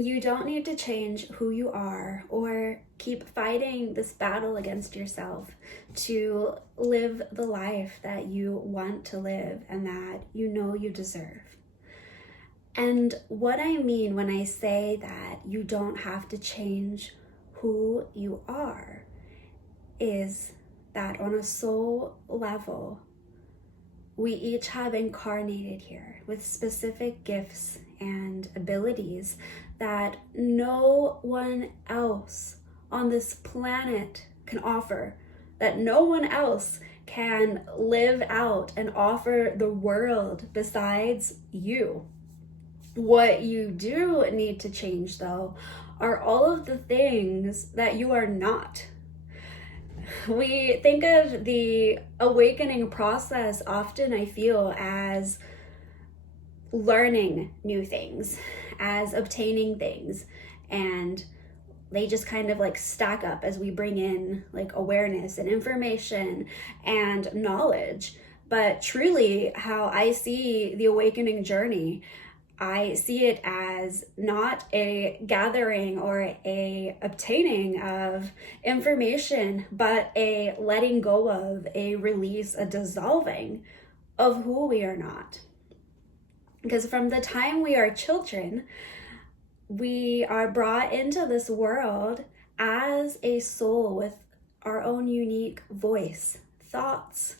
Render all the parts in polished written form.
You don't need to change who you are or keep fighting this battle against yourself to live the life that you want to live and that you know you deserve. And what I mean when I say that you don't have to change who you are is that on a soul level, we each have incarnated here with specific gifts and abilities that no one else on this planet can offer, that no one else can live out and offer the world besides you. What you do need to change, though, are all of the things that you are not. We think of the awakening process often, I feel, as learning new things, as obtaining things, and they just kind of like stack up as we bring in like awareness and information and knowledge. But truly, how I see the awakening journey, I see it as not a gathering or a obtaining of information, but a letting go of, a release, a dissolving of who we are not. Because from the time we are children, we are brought into this world as a soul with our own unique voice, thoughts,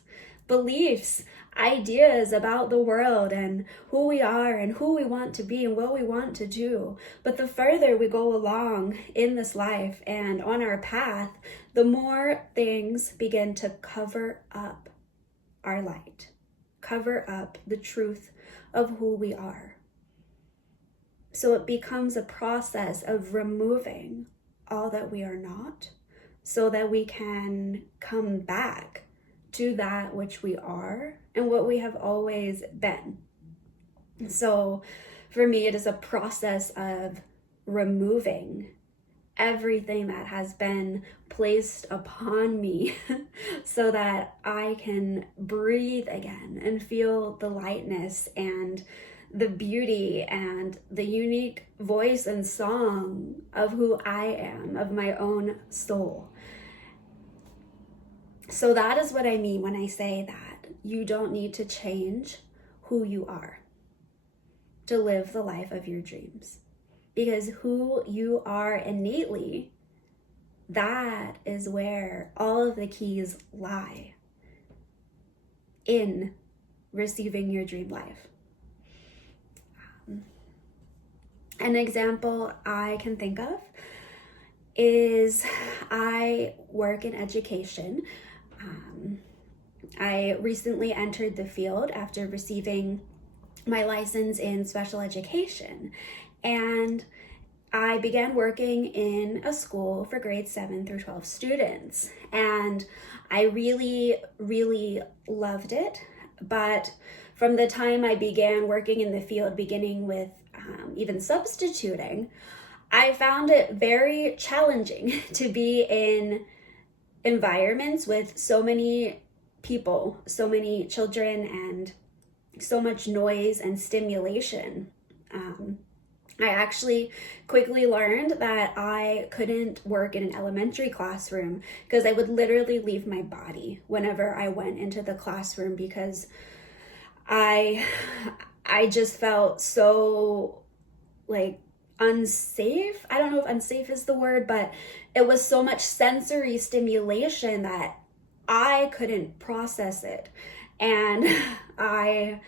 beliefs, ideas about the world and who we are and who we want to be and what we want to do. But the further we go along in this life and on our path, the more things begin to cover up our light, cover up the truth of who we are. So it becomes a process of removing all that we are not so that we can come back to that which we are and what we have always been. So for me, it is a process of removing everything that has been placed upon me so that I can breathe again and feel the lightness and the beauty and the unique voice and song of who I am, of my own soul. So that is what I mean when I say that you don't need to change who you are to live the life of your dreams. Because who you are innately, that is where all of the keys lie in receiving your dream life. An example I can think of is I work in education. I recently entered the field after receiving my license in special education, and I began working in a school for grades 7 through 12 students, and I really, really loved it. But from the time I began working in the field, beginning with even substituting, I found it very challenging to be in environments with so many people, so many children, and so much noise and stimulation. I actually quickly learned that I couldn't work in an elementary classroom because I would literally leave my body whenever I went into the classroom, because I just felt so like unsafe. I don't know if unsafe is the word, but it was so much sensory stimulation that I couldn't process it. And I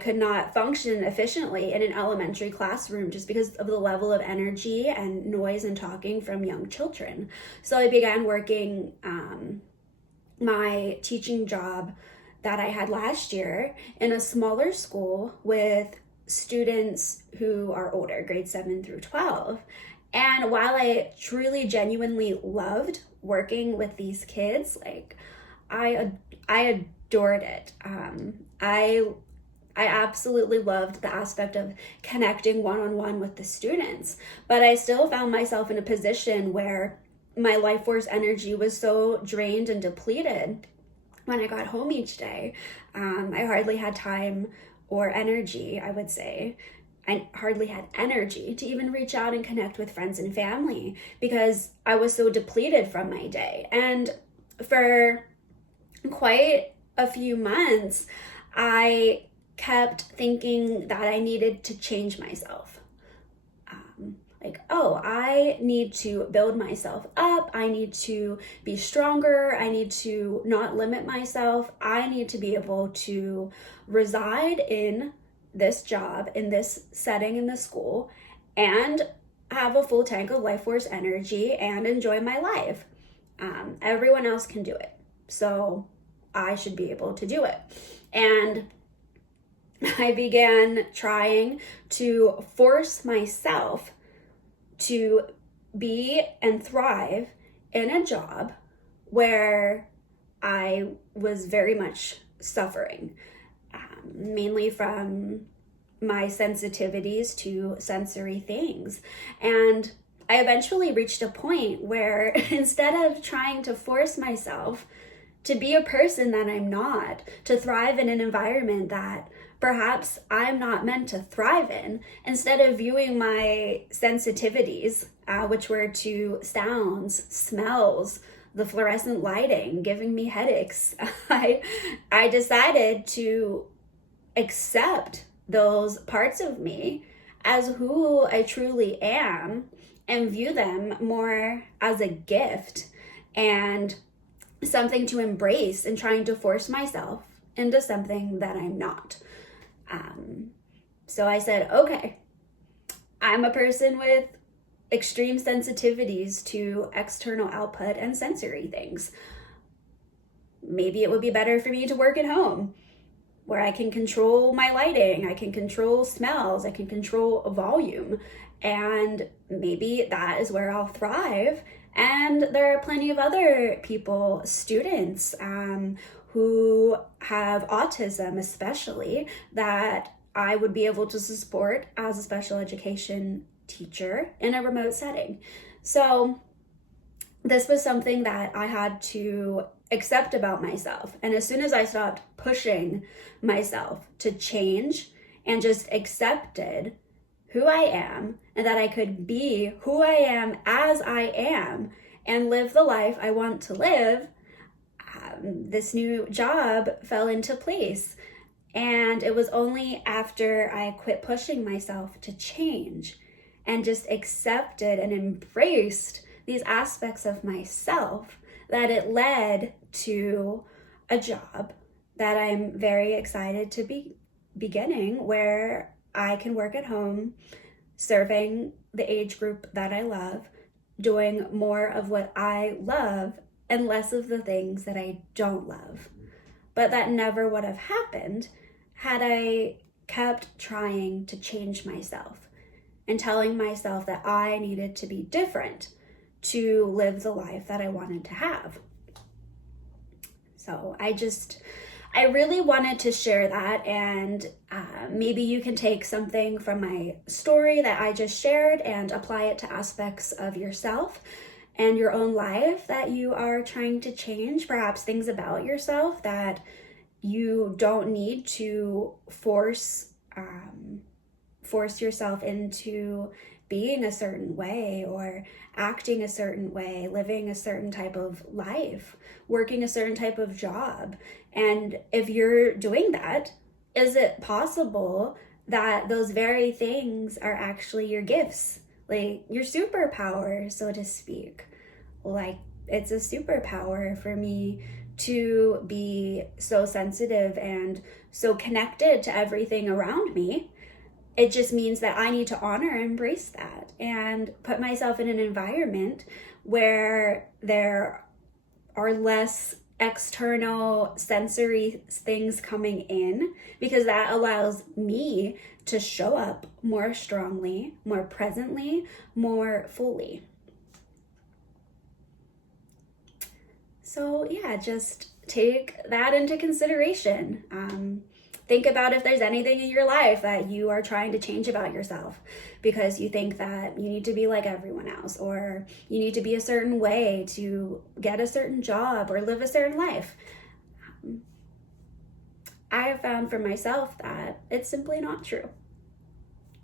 could not function efficiently in an elementary classroom just because of the level of energy and noise and talking from young children. So I began working my teaching job that I had last year in a smaller school with students who are older, grades 7 through 12. And while I truly genuinely loved working with these kids, like I adored it. I absolutely loved the aspect of connecting one-on-one with the students, but I still found myself in a position where my life force energy was so drained and depleted when I got home each day. I hardly had time or energy, I would say, I hardly had energy to even reach out and connect with friends and family because I was so depleted from my day. And for quite a few months, I kept thinking that I needed to change myself. Like, oh, I need to build myself up. I need to be stronger. I need to not limit myself. I need to be able to reside in this job, in this setting, in this school, and have a full tank of life force energy and enjoy my life. Everyone else can do it, so I should be able to do it. And I began trying to force myself to be and thrive in a job where I was very much suffering, mainly from my sensitivities to sensory things. And I eventually reached a point where instead of trying to force myself to be a person that I'm not, to thrive in an environment that perhaps I'm not meant to thrive in, instead of viewing my sensitivities, which were to sounds, smells, the fluorescent lighting giving me headaches, I decided to accept those parts of me as who I truly am and view them more as a gift and something to embrace and trying to force myself into something that I'm not. So I said, okay, I'm a person with extreme sensitivities to external output and sensory things. Maybe it would be better for me to work at home where I can control my lighting, I can control smells, I can control volume, and maybe that is where I'll thrive. And there are plenty of other people, students, who have autism especially, that I would be able to support as a special education teacher in a remote setting. So this was something that I had to accept about myself. And as soon as I stopped pushing myself to change and just accepted who I am and that I could be who I am as I am and live the life I want to live, this new job fell into place. And it was only after I quit pushing myself to change and just accepted and embraced these aspects of myself that it led to a job that I'm very excited to be beginning, where I can work at home, serving the age group that I love, doing more of what I love and less of the things that I don't love. But that never would have happened had I kept trying to change myself and telling myself that I needed to be different to live the life that I wanted to have. So I really wanted to share that, and maybe you can take something from my story that I just shared and apply it to aspects of yourself and your own life that you are trying to change, perhaps things about yourself that you don't need to force yourself into being a certain way or acting a certain way, living a certain type of life, working a certain type of job. And if you're doing that, is it possible that those very things are actually your gifts, like your superpower, so to speak? Like, it's a superpower for me to be so sensitive and so connected to everything around me. It just means that I need to honor and embrace that and put myself in an environment where there are less external sensory things coming in, because that allows me to show up more strongly, more presently, more fully. So yeah, just take that into consideration. Think about if there's anything in your life that you are trying to change about yourself because you think that you need to be like everyone else, or you need to be a certain way to get a certain job or live a certain life. I have found for myself that it's simply not true.